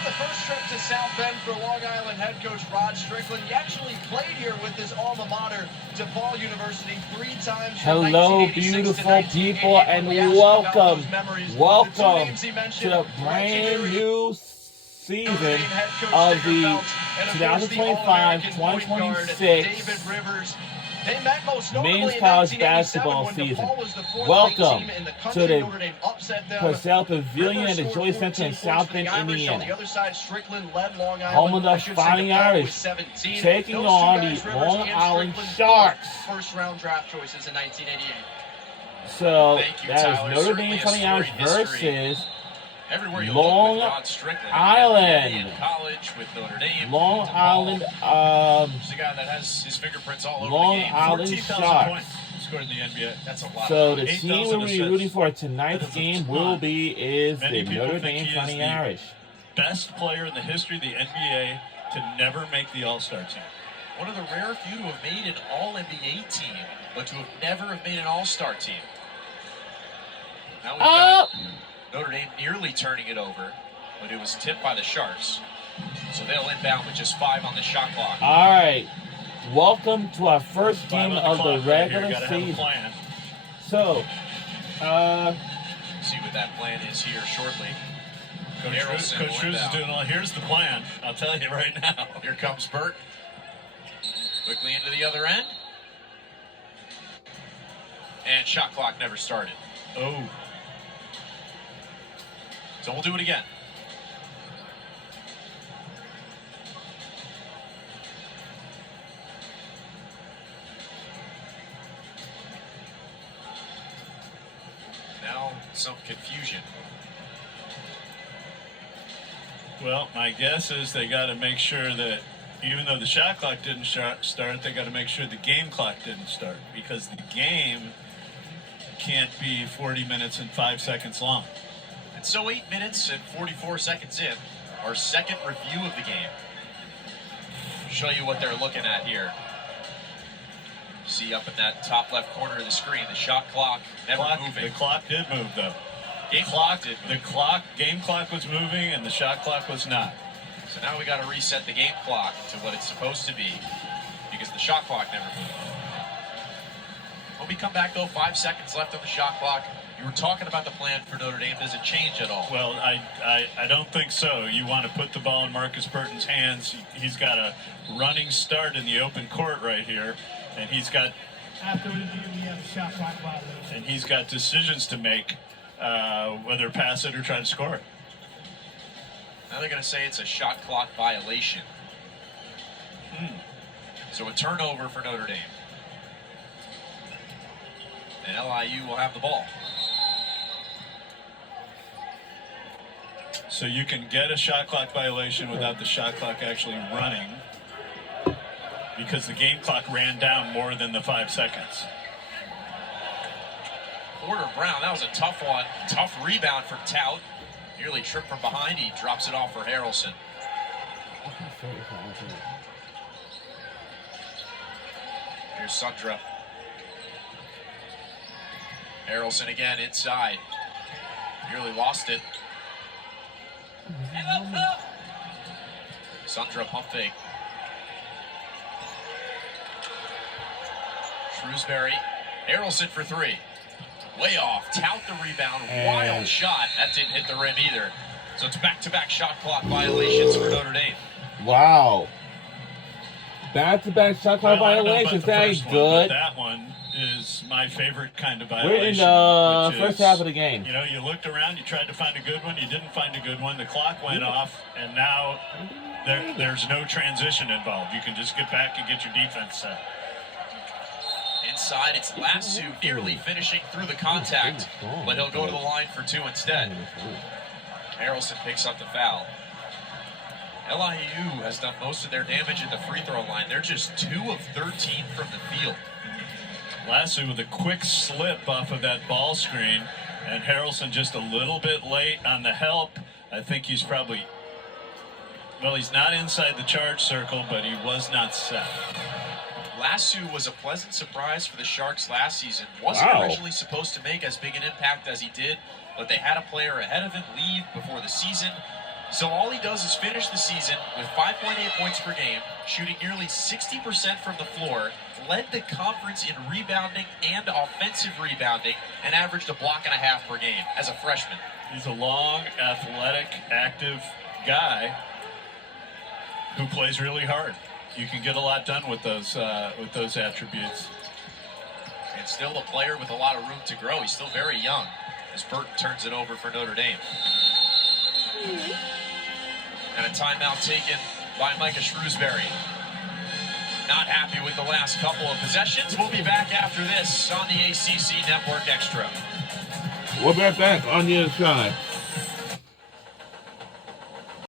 Not the first trip to South Bend for Long Island head coach Rod Strickland. He actually played here with his alma mater, DePaul University, 3 times. Hello, beautiful people, and welcome to the brand new season of the 2025-2026 men's college basketball season. Welcome to the Purcell Pavilion at the Joy Center in South Bend, Indiana. Home of the Fighting Irish, taking on the Long Island Sharks. First-round draft choices in 1988. So that is Notre Dame Fighting Irish versus Long Island. Long Island. He's a guy that has his fingerprints all over Long the game. Island Sharks. Scored in the NBA. That's a lot. So the team we'll be rooting for tonight's game is the Notre Dame Fighting Irish. Best player in the history of the NBA to never make the All-Star team. One of the rare few to have made an All-NBA team, but to have never made an All-Star team. Now we've got Notre Dame nearly turning it over, but it was tipped by the Sharks. So they'll inbound with just 5 on the shot clock. All right. Welcome to our first game of the regular season. So, see what that plan is here shortly. Coach Cruz is doing all. Here's the plan. I'll tell you right now. Here comes Burt. Quickly into the other end. And shot clock never started. Oh. So we'll do it again. Now some confusion. Well, my guess is they got to make sure that even though the shot clock didn't start, they got to make sure the game clock didn't start, because the game can't be 40 minutes and 5 seconds long. And so 8 minutes and 44 seconds in, our second review of the game. Show you what they're looking at here. See up in that top left corner of the screen, the shot clock never moving. The clock did move, though. Game clock was moving, and the shot clock was not. So now we got to reset the game clock to what it's supposed to be, because the shot clock never moved. When we come back, though, 5 seconds left on the shot clock. You were talking about the plan for Notre Dame. Does it change at all? Well, I don't think so. You want to put the ball in Marcus Burton's hands. He's got a running start in the open court right here, and he's got after review, we have a shot clock violation. And he's got decisions to make, whether pass it or try to score it. Now they're going to say it's a shot clock violation. So a turnover for Notre Dame. And LIU will have the ball. So you can get a shot clock violation without the shot clock actually running, because the game clock ran down more than the 5 seconds. Porter Brown, that was a tough one. Tough rebound for Tout. Nearly tripped from behind. He drops it off for Harrelson. Here's Sundra. Harrelson again inside. Nearly lost it. Sundra pump fake. Shrewsbury. Harrelson for 3. Way off. Tout the rebound. Wild shot. That didn't hit the rim either. So it's back-to-back shot clock violations for Notre Dame. Wow. Back-to-back shot clock violations. That ain't good. That one is my favorite kind of We're in violation. the first half of the game. You know, you looked around, you tried to find a good one, you didn't find a good one, the clock went off, and now there's no transition involved. You can just get back and get your defense set. Inside, it's Lassu nearly finishing through the contact, but he'll go to the line for 2 instead. Harrelson picks up the foul. LIU has done most of their damage at the free throw line. They're just 2 of 13 from the field. Lassu with a quick slip off of that ball screen, and Harrelson just a little bit late on the help. I think he's probably, well, he's not inside the charge circle, but he was not set. Lassu was a pleasant surprise for the Sharks last season. Wasn't originally supposed to make as big an impact as he did, but they had a player ahead of him leave before the season, So all he does is finish the season with 5.8 points per game, shooting nearly 60% from the floor, led the conference in rebounding and offensive rebounding, and averaged a block and a half per game as a freshman. He's a long, athletic, active guy who plays really hard. You can get a lot done with those attributes. And still a player with a lot of room to grow. He's still very young as Burton turns it over for Notre Dame. And a timeout taken by Micah Shrewsbury. Not happy with the last couple of possessions. We'll be back after this on the ACC Network Extra. We'll be back on the other side.